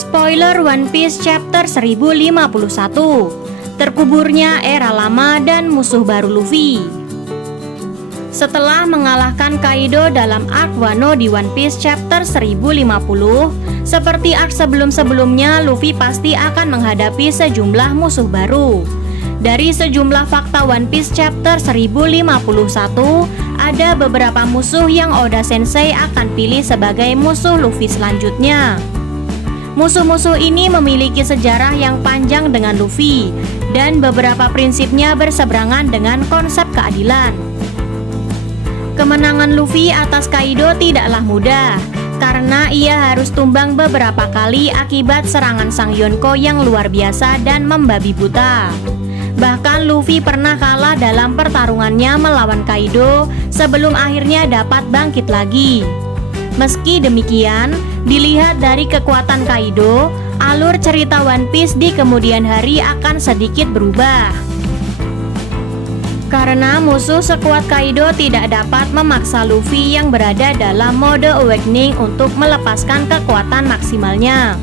Spoiler One Piece Chapter 1051, terkuburnya era lama dan musuh baru Luffy. Setelah mengalahkan Kaido dalam arc Wano di One Piece Chapter 1050, seperti arc sebelum-sebelumnya, Luffy pasti akan menghadapi sejumlah musuh baru. Dari sejumlah fakta One Piece Chapter 1051, ada beberapa musuh yang Oda Sensei akan pilih sebagai musuh Luffy selanjutnya. Musuh-musuh ini memiliki sejarah yang panjang dengan Luffy, dan beberapa prinsipnya berseberangan dengan konsep keadilan. Kemenangan Luffy atas Kaido tidaklah mudah, karena ia harus tumbang beberapa kali akibat serangan Sang Yonko yang luar biasa dan membabi buta. Bahkan Luffy pernah kalah dalam pertarungannya melawan Kaido sebelum akhirnya dapat bangkit lagi. Meski demikian, dilihat dari kekuatan Kaido, alur cerita One Piece di kemudian hari akan sedikit berubah. Karena musuh sekuat Kaido tidak dapat memaksa Luffy yang berada dalam mode awakening untuk melepaskan kekuatan maksimalnya.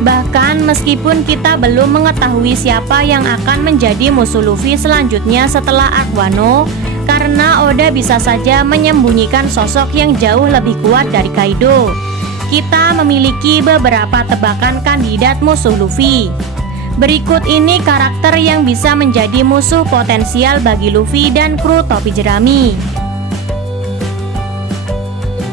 Bahkan meskipun kita belum mengetahui siapa yang akan menjadi musuh Luffy selanjutnya setelah arc Wano, karena Oda bisa saja menyembunyikan sosok yang jauh lebih kuat dari Kaido. Kita memiliki beberapa tebakan kandidat musuh Luffy. Berikut ini karakter yang bisa menjadi musuh potensial bagi Luffy dan kru topi jerami.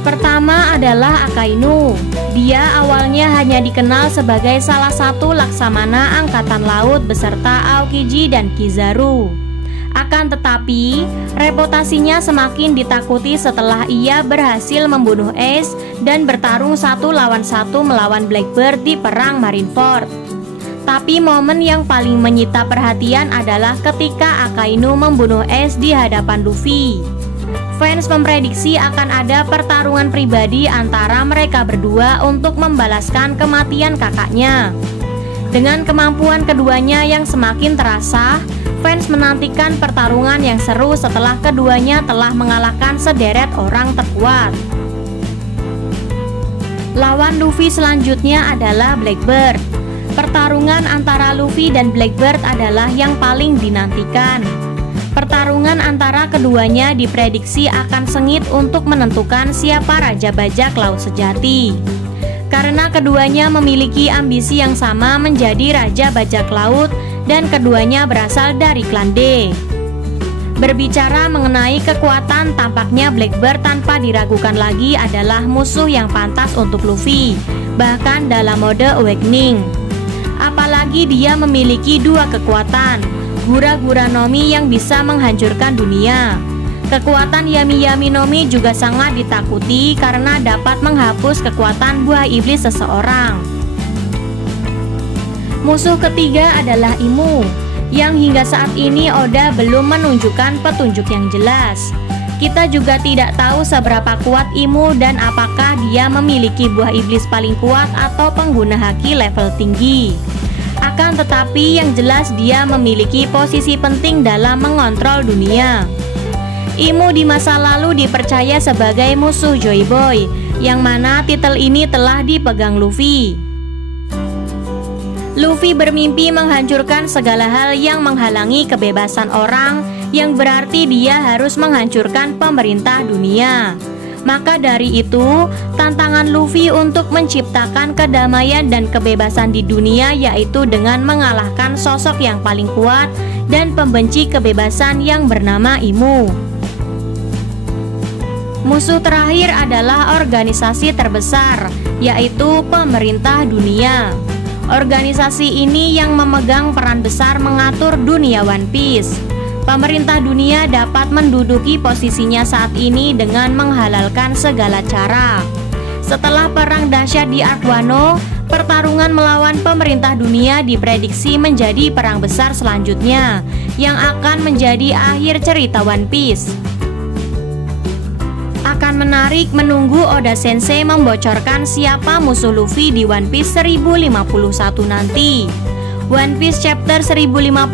Pertama adalah Akainu. Dia awalnya hanya dikenal sebagai salah satu laksamana angkatan laut beserta Aokiji dan Kizaru. Akan tetapi, reputasinya semakin ditakuti setelah ia berhasil membunuh Ace dan bertarung 1 lawan 1 melawan Blackbird di perang Marineford. Tapi momen yang paling menyita perhatian adalah ketika Akainu membunuh Ace di hadapan Luffy. Fans memprediksi akan ada pertarungan pribadi antara mereka berdua untuk membalaskan kematian kakaknya. Dengan kemampuan keduanya yang semakin terasa, fans menantikan pertarungan yang seru setelah keduanya telah mengalahkan sederet orang terkuat. Lawan Luffy selanjutnya adalah Blackbird. Pertarungan antara Luffy dan Blackbird adalah yang paling dinantikan. Pertarungan antara keduanya diprediksi akan sengit untuk menentukan siapa Raja Bajak Laut sejati. Karena keduanya memiliki ambisi yang sama menjadi Raja Bajak Laut dan keduanya berasal dari klan D. Berbicara mengenai kekuatan, tampaknya Blackbird tanpa diragukan lagi adalah musuh yang pantas untuk Luffy, bahkan dalam mode awakening. Apalagi dia memiliki 2 kekuatan, Gura-Gura Nomi yang bisa menghancurkan dunia. Kekuatan Yami-Yami Nomi juga sangat ditakuti karena dapat menghapus kekuatan buah iblis seseorang. Musuh ketiga adalah Imu, yang hingga saat ini Oda belum menunjukkan petunjuk yang jelas. Kita juga tidak tahu seberapa kuat Imu dan apakah dia memiliki buah iblis paling kuat atau pengguna haki level tinggi. Akan tetapi yang jelas dia memiliki posisi penting dalam mengontrol dunia. Imu di masa lalu dipercaya sebagai musuh Joy Boy, yang mana titel ini telah dipegang Luffy. Luffy bermimpi menghancurkan segala hal yang menghalangi kebebasan orang, yang berarti dia harus menghancurkan pemerintah dunia. Maka dari itu, tantangan Luffy untuk menciptakan kedamaian dan kebebasan di dunia yaitu dengan mengalahkan sosok yang paling kuat dan pembenci kebebasan yang bernama Imu. Musuh terakhir adalah organisasi terbesar, yaitu pemerintah dunia. Organisasi ini yang memegang peran besar mengatur dunia One Piece. Pemerintah dunia dapat menduduki posisinya saat ini dengan menghalalkan segala cara. Setelah perang dahsyat di arc Wano, pertarungan melawan pemerintah dunia diprediksi menjadi perang besar selanjutnya, yang akan menjadi akhir cerita One Piece. Akan menarik menunggu Oda Sensei membocorkan siapa musuh Luffy di One Piece 1051 nanti. One Piece Chapter 1051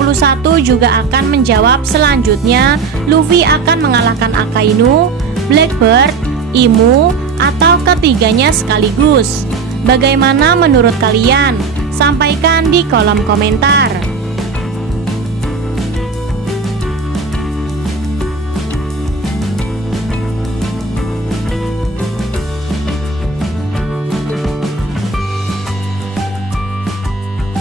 juga akan menjawab selanjutnya Luffy akan mengalahkan Akainu, Blackbird, Imu, atau ketiganya sekaligus. Bagaimana menurut kalian? Sampaikan di kolom komentar.